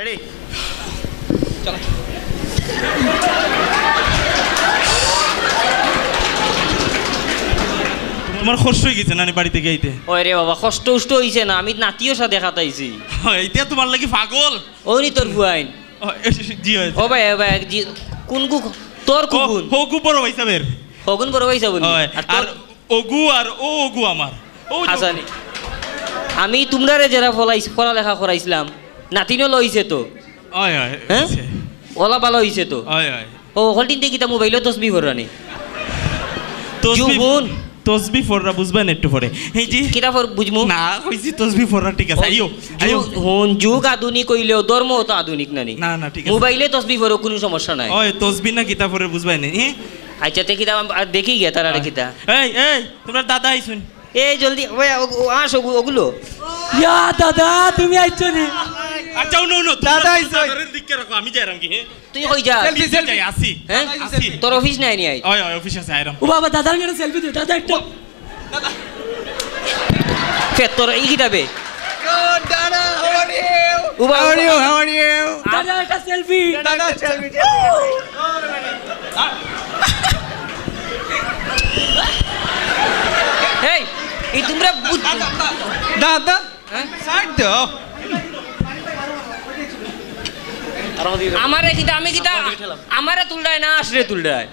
Ready চলো তোমার কষ্ট হয়ে গেছে নানি বাড়ি থেকে আইতে ওই রে বাবা কষ্ট উষ্ট হইছে না আমি নাতিও সাথে খাতাইছি এইটা তোমার লাগি পাগল ওনি তোর বুয়াইন জি হয়েছে ও ভাই কোন গু তোর কুকুন হগু বড় ভাইসা বের হগুন বড় ভাইসা বলি আর ওগু আর ও ওগু আমার ও হাসানি আমি তোমরারে যারা পড়ালেখা করাইছিলাম নাতিনও লইছে তো ওই ওই হ্যাঁ ওলা ভালো হইছে তো ওই ওই ও হলটিন দেখি তা মোবাইলে তসবিহ ভরানি তসবিহ তসবিহ ফররা বুঝবেন একটু পরে এই যে কিটা ফর বুঝমু না কইছি তসবিহ ফররা ঠিক আছে আইও আইও হন যুগ আধুনিক কইলেও ধর্ম তো আধুনিক নানি না না ঠিক আছে মোবাইলে তসবিহ ভরো কোনো সমস্যা নাই ওই তসবিহ না কিতা পরে বুঝবেন আচ্ছা তে কিতা দেখি গে তারা কিতা এই তোমরা দাদা আইছুন এই জলদি ওই আস ওগুলো ইয়া দাদা তুমি আইছো নি আচ্ছা নো দাদা আইছো দিকে রাখো আমি যাইরাম কি তুই কই যা সেলফি যাই আসি হ্যাঁ তোর অফিস নাই নি আই ওই অফিস আছে আইরাম ও বাবা দাদার জন্য সেলফি দিও দাদা একটু ফের তোর এই কিতাবে দাদা how are you দাদা একটা সেলফি দাদা সেলফি এই এই তোমরা দাদা সাইড দাও আমারে কিতা আমি কিতা আমারে তুলডায় না আসরে তুলডায়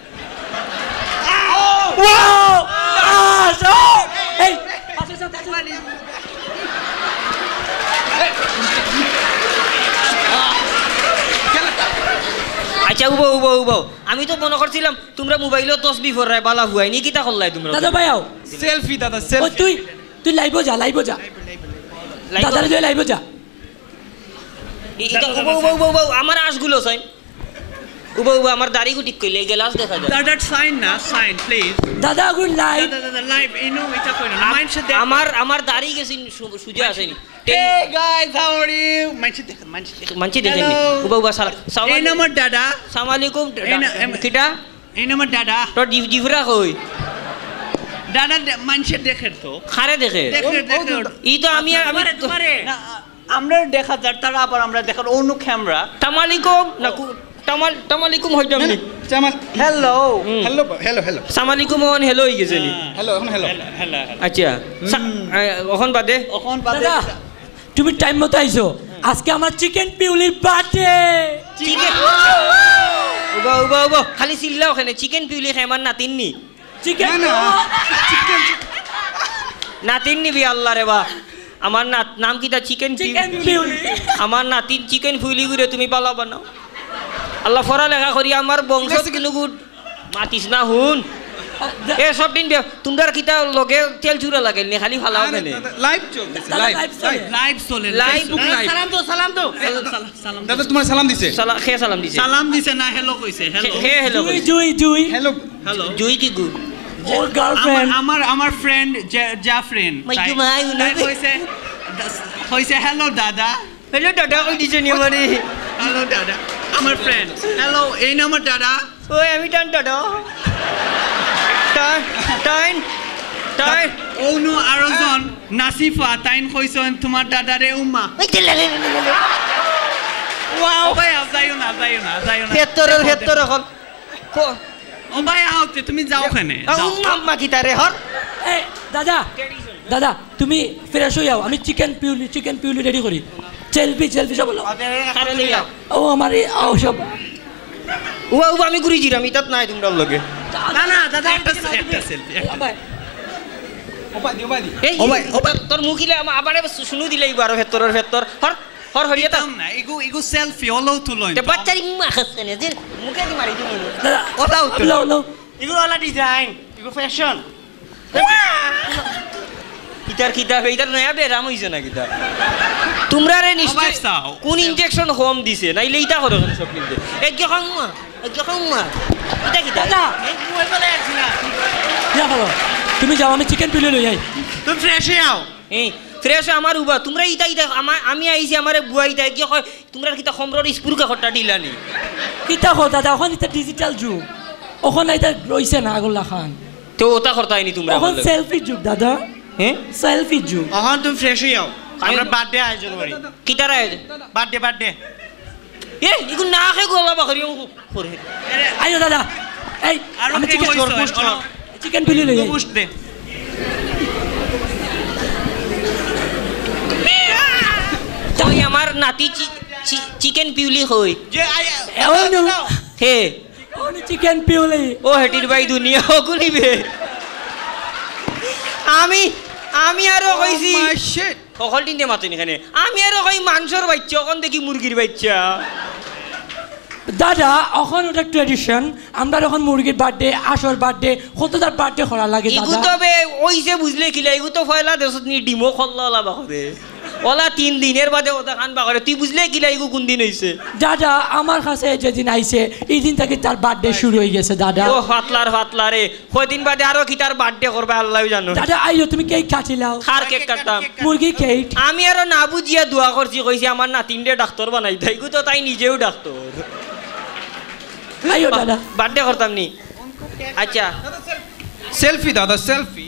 ওয়াও আসো এই পাশে যাও আচ্ছা উবো আমি তো মনে করছিলাম তোমরা মোবাইলে তসবিহ ফররাই বালা হুয়াই নি কিতা করলাই তোমরা দাদা ভাই আও সেলফি দাদা ও সেলফি তুই লাইভো যা দাদার জন্য লাইভো যা উবো আমার আশগুলো সাইন উবো আমার দাড়িগু ঠিক কইলে গ্লাস দেখা যায় দাদা সাইন না সাইন প্লিজ দাদা গুড লাইভ দাদা লাইভ ইনো এটা কইনা মাইন্ড সে আমার দাড়ি গেছে সুজে আসেনি Hey guys, how are you? মানছি দেখেন উবো সালাম এই নাম্বার দাদা আসসালামু আলাইকুম কিটা এই নাম্বার দাদা তোর জিফরা কই দাদা মানুষের দেখে তো খারে দেখে ই তো আমি আমরা দেখা যার তারা আবার আমরা দেখার অন্য ক্যামেরা তামালিকুম না তামালিকুম হইতাম নি হ্যালো hello সামালিকুম অন হেলো হই গেছে নি hello আচ্ছা ওখন বাদে দাদা তুমি টাইম মতো আইছো আজকে আমার চিকেন পিউলির বার্থডে চিকেন উবা খালি চিল্লা ওখানে চিকেন পিউলি খাই আমার নাতিন নি চিকেন নাতিন নিবি আল্লাহ রে বা আমার নাম কিটা চিকেন পিউলি আমার নাতিন চিকেন পিউলি করে তুমি পালা বানাও আল্লাহ ফরা লেখা করি আমার বংশ কিন্তু মাতিস না হুন এ সব দিন তোমরা কিটা লগে তেল চুরা লাগেল নি খালি ফালাও কেনে লাইভ চলতেছে লাইভ চলে লাইভ সালাম তো দাদা তোমার সালাম দিছে সালাম দিছে না হেলো কইছে হেলো হেলো জুই হেলো জুই কি গু ওর গার্লফ্রেন্ড আমার ফ্রেন্ড যা ফ্রেন্ড হইছে হেলো দাদা কই দিছে নি আমারে হ্যালো দাদা আমার ফ্রেন্ড হ্যালো এই নাম্বার দাদা ওই আমি টান দাদা টাইন ওনো আরজন নাসিফা তাইন কইছেন তোমার দাদারে উম্মা ওয়াও ভাই যাইও না হেত্তর এখন ও ভাই আউতে তুমি যাও ওখানে আম্মা কি তারে হর এই দাদা তুমি ফ্রেশ হয়ে যাও আমি চিকেন পিউলি রেডি করি সেলফি সব বলো ও আমার সব ও আমি ঘুরি জিরাম ইতাত নাই তোমরা লগে না দাদা একটা সেলফি ও ভাই তোর মুখিলে আবার শুনু দিলে ইবার ভেতর হর হরিয়াতা না ইগু সেলফি ওলো তুলই তে বাচ্চারি মুখা খাচ্ছে না যে মুখে দি মারি দিমু দাদা ওলাও ইগু ওলা ডিজাইন ইগু ফ্যাশন ইতার নয়া বেরাম হইছে না কিতা তোমরা রে নিশ্চয় কোন ইনজেকশন হোম দিছে নাইলে ইতা করো সব কিনতে এক খাওয়া এটা কিতা দাদা ওই বলে আসিনা ভালো তুমি যাও আমি চিকেন পিউলি লই যাই তুমি ফ্রেশ হয়ে আও এই ফ্রেশ আমার উবা তোমরা ইতা আমি আইছি আমারে বুয়াইতা কি কয় তোমরা কিতা খমরর স্পুরকা খট্টা দিলানি কিতা হো দাদা এখন এটা ডিজিটাল যুগ ওখানে এটা রইছে না আগলা খান তো ওটা করতাইনি তোমরা এখন সেলফি যুগ দাদা হ্যাঁ এখন তুমি ফ্রেশ হয়ে যাও আমরা বার্থডে আয়োজন করি কিতার আয়োজন বার্থডে এ ইগু না খে গলা বাখরি করে আইও দাদা এই আৰু আমি কি চিকেন কৈছ চিকেন পিলি লৈ আহি। পুষ্ট দে তুই আমার নাতি চিকেন পিউলি হই এও নো হে ওনি চিকেন পিউলি ও হেটির ভাই দুনিয়া গুলিবে আমি আরো কইছি সকল দিন দিয়ে মাতুন এখানে আমি আরো কই মাংসর বাচ্চা ওখান দেখি মুরগির বাচ্চা দাদা এখন ওটা ট্রেডিশন আমরা যখন মুরগির বার্থডে আসর বার্থডে কতটার বার্থডে করা লাগে ইগু দাদা তবে ওইসে বুঝলে কিলা ইগু তো ফয়লা দেশত নি ডিমো খল্লা ওলা বাকরে ওলা 3 দিনের বাদে ওটা খান বাকরে তুই বুঝলে কিলা ইগু কোন দিন হইছে দাদা আমার কাছে যেদিন আইছে এই দিন থেকে তার বার্থডে শুরু হয়ে গেছে দাদা ও ফাতলা রে কয়দিন বাদে আরো কি তার বার্থডে করবে আল্লাহই জানো দাদা আইও তুমি কেক কাটিলাও খার কেক কাটতাম মুরগি কেক আমি আরো না বুঝিয়া দোয়া করছি কইছি আমার নাতিনরে ডাক্তার বানাই দেয় ইগু তো তাই নিজেও ডাক্তার আইও দাদা বার্থডে করতাম নি আচ্ছা সেলফি দাদা সেলফি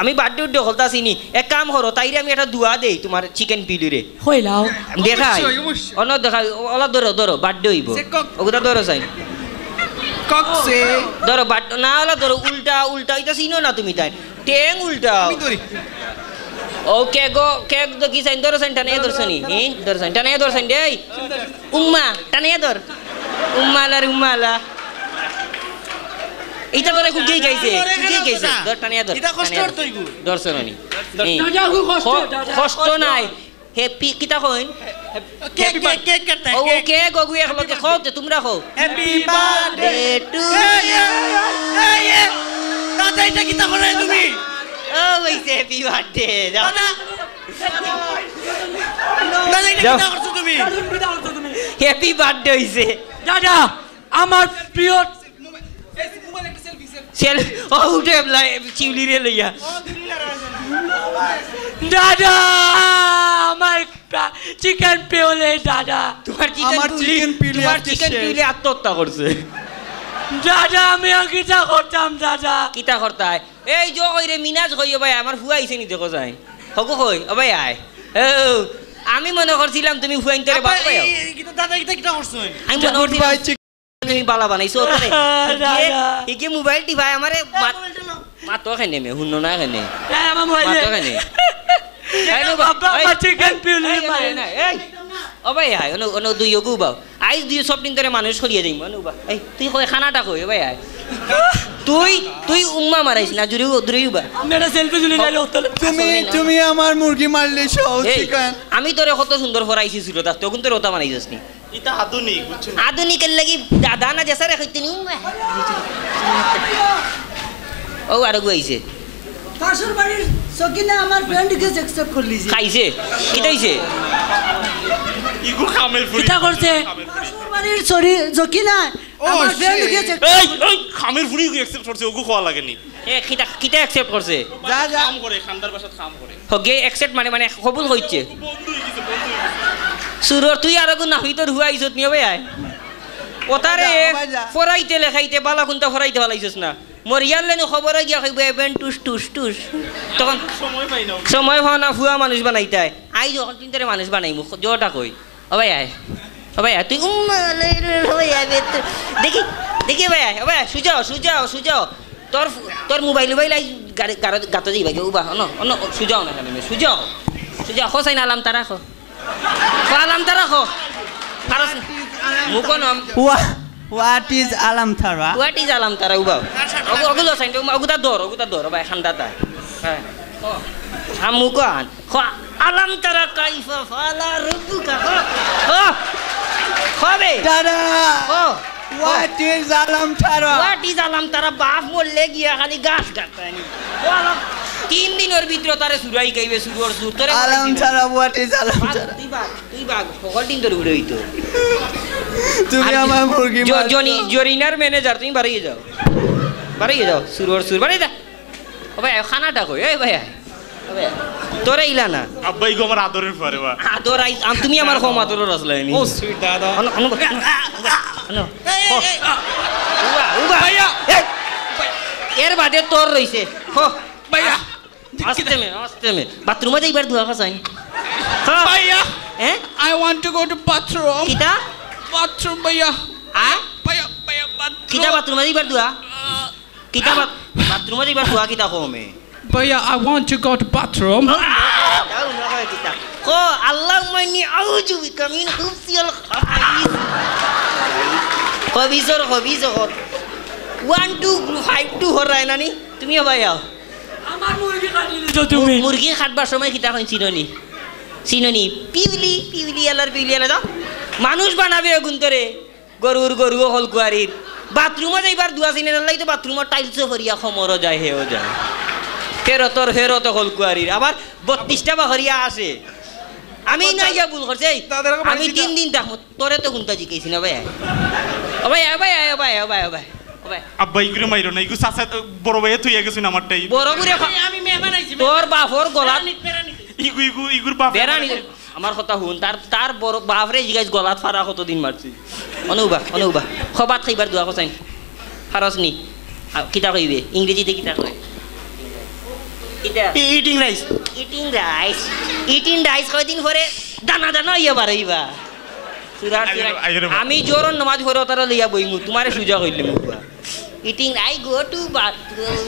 আমি বার্থডে উড্ডে করতাছি নি এক কাম করো তাইরে আমি একটা দোয়া দেই তোমার চিকেন পিলিরে হইলাও দেখাই অবশ্যই। অন্য দেখাই ওলা ধরো বার্থডে হইব সে কক। ওগুলা ধরো চাই কক্সে ধরো না ওলা ধরো উল্টা এটা চিনো না তুমি তাই টেং উল্টা আমি ধরি ও কেক কি সাইন ধরো সাইন টানে ধরছনি হি ধরো সাইন টানে ধরছনি দেই উম্মা টানে ধর উম্মালা এইটা ধরে কুকি গাইছে ধর টানে ধর এটা কষ্ট তো ইগু ধরছনি দাদা খুব কষ্ট কষ্ট নাই হ্যাপি কিতা কইন কেক কাটা ও কেক ওগু এক লগে খাও তে তোমরা খাও হ্যাপি বার্থডে টু দাদা এটা কি তা করে তুমি ও হইছে হ্যাপি বার্থডে দাদা এটা কি তা করছো তুমি হ্যাপি বার্থডে হইছে দাদা আমার প্রিয় সেল ও উঠে চিউলি রে লইয়া দাদা আমার চিকেন পিউলি দাদা তোমার আমার chicken পিউলি তোমার আজকে চিকেন শেষ। পিউলি আত্মহত্যা করছে দাদা আমি কিটা করতাম দাদা কিতা করতাই এই যে কইরে মিনাজ কইও ভাই আমার ফুয়া আইছে নি দেখো যাই হকো কই ও ভাই আয় ও আমি মনে করছিলাম তুমি ফুয়াইন তোরে বাপ কইও দাদা এটা কি তা করছো আমি মনে করছিলাম তুমি বালা বানাইছো ওরে একে মোবাইল টিভাই আমারে মাতো খানে মে হুন্ন না খানে আমার মোবাইল মাতো খানে বাবা আমার চিকেন পিউলি মারে না এই ও ভাই আয় ono দুই গু বাও আইজ দুই সব দিন ধরে মানুষ খলিয়ে দেই অনু বা এই তুই কই খানাটা কই ভাই আয় তুই উম্মা মারাইছ না জুরি বা মেরা সেলফি তুলে নিলো তুমি আমার মুরগি মারলে সব এই, চিকেন আমি তোরে কত সুন্দর ফরাইছি ছিল তা তখন তোর ওটা বানাইছিস নি এটা আধুনিক বুঝছো আধুনিকের লাগি দাদা না জেসা রেখইতে নি ও আর গুইছে পাশের বাড়ির সকিনা আমার ফ্রেন্ডকে অ্যাকসেপ্ট করে লিছে খাইছে কি তাইছে ইগু খামের ফুরি কিটা করছে পাশের বাড়ির সরি সকিনা আমার ফ্রেন্ডকে এই খামের ফুরি অ্যাকসেপ্ট করছে ওগু খাওয়া লাগেনি এ কিটা অ্যাকসেপ্ট করছে যা যা কাম করে খান্দার বাসাত কাম করে হগে অ্যাকসেপ্ট মানে কবুল হইছে সুরর তুই আর গো না হই তোর হুয়া ইজত নিয়ে ভাই আয় ওতারে ফরাইতে লেখাইতে বালা কোনটা ফরাইতে বালাইছস না মোর ইয়ারলেন খবর গিয়া কইবে এবেন টুস তখন সময় পাই না সময় হয় না ফুয়া মানুষ বানাইতাই আই যখন তিন তারে মানুষ বানাইমু জটা কই ও ভাই আয় তুই দেখি ভাই আয় সুজাও তোর মোবাইল গাতো যাই ভাই উবা অন সুজাও না কেন সুজাও খসাই না আলাম তারা খো পারস মুকো নাম হোয়াট ইজ আলাম থারা হোয়াট ইজ আলাম তারা উবা ওগুলো সাইন ওগুতা দর ভাই খান্দা তাই হ্যাঁ মুকো আন আলাম তারা কাইফা ফালা রব্বুকা হবে দাদা ও হোয়াট ইজ আলাম থারা হোয়াট ইজ আলাম তারা বাপ মরলে গিয়া খালি গাছ কাটানি 3 দিনের ভিতরে তারে সুরাই গাইবে সুরর সুর তোরে আলাম থারা হোয়াট ইজ আলাম থারা তুই বাগ সকল দিন ধরে উড়ে হইতো তুমি আমার মুরগি জরিনার ম্যানেজার তুমি বাড়িয়ে যাও সুরর সুর বাড়ি যা ও ভাই খানাটা কই এই ভাই তোরে ইলা না আব্বাই গো আমার আদরের পরে বা আদর আই তুমি আমার কম আদরের আসলাইনি ও সুইট দাদা ভাইয়া এর বাদে তোর রইছে হো ভাইয়া আস্তে মে বাথরুমে যাইবার দুয়া খাসাই ভাইয়া হ্যাঁ I want to go to bathroom কিটা বাথরুম ভাইয়া আ ভাইয়া ভাইয়া কিতা বাথরুম বাথরুমে যাইবার দুয়া কিতা বাথরুমে যাইবার দুয়া কিতা কমে ভাইয়া I want to go to bathroom কো আল্লাহুম্মা ইন্নী আউযু বিকা মিন খুবসিল খাবাইস খবিসর 1 2 5 2 হরাই নানি তুমি ভাইয়া আমার মুরগি কাটি দিছো তুমি মুরগি খাটবার সময় কিতা কইন চিননি পিউলি আলার দাও মানুষ বানাবে গুন্তরে গরু হল কুয়ারির বাথরুমে যাইবার দুয়া চিনে নাই তো বাথরুমের টাইলসও ভরিয়া খমরও যায় হেও যায় ফেরত হল কুয়ারির আবার 32টা বাহরিয়া আসে আমি নাই যা ভুল করছি আমি 3 দিন থাকবো তোরে তো গুনতা জিকাইছি না ভাই ভাই আব্বা ইগুরে মাইরো না ইগু সাসা বড় ভাইয়া তুইয়া গেছিস আমারটাই বড় করে আমি মেহমান আইছি তোর বাপর গলাত ইগুর বাপ বেড়ানি আমার কথা হুন তার বড় বাপরে জিগাইছ গলাত ফারা কতদিন মারছি অনুবা খবাত খাইবার দোয়া কসাইন ফারস নি কিতা কইবে ইংরেজিতে কিতা কয় ইটিং রাইস ইটিং রাইস কয়দিন পরে দানা ইয়া বাড়াইবা আমি জোরন নামাজ পড়ে তারা লইয়া বইমু তোমারে সুজা কইলে মুবা eating I go to bathroom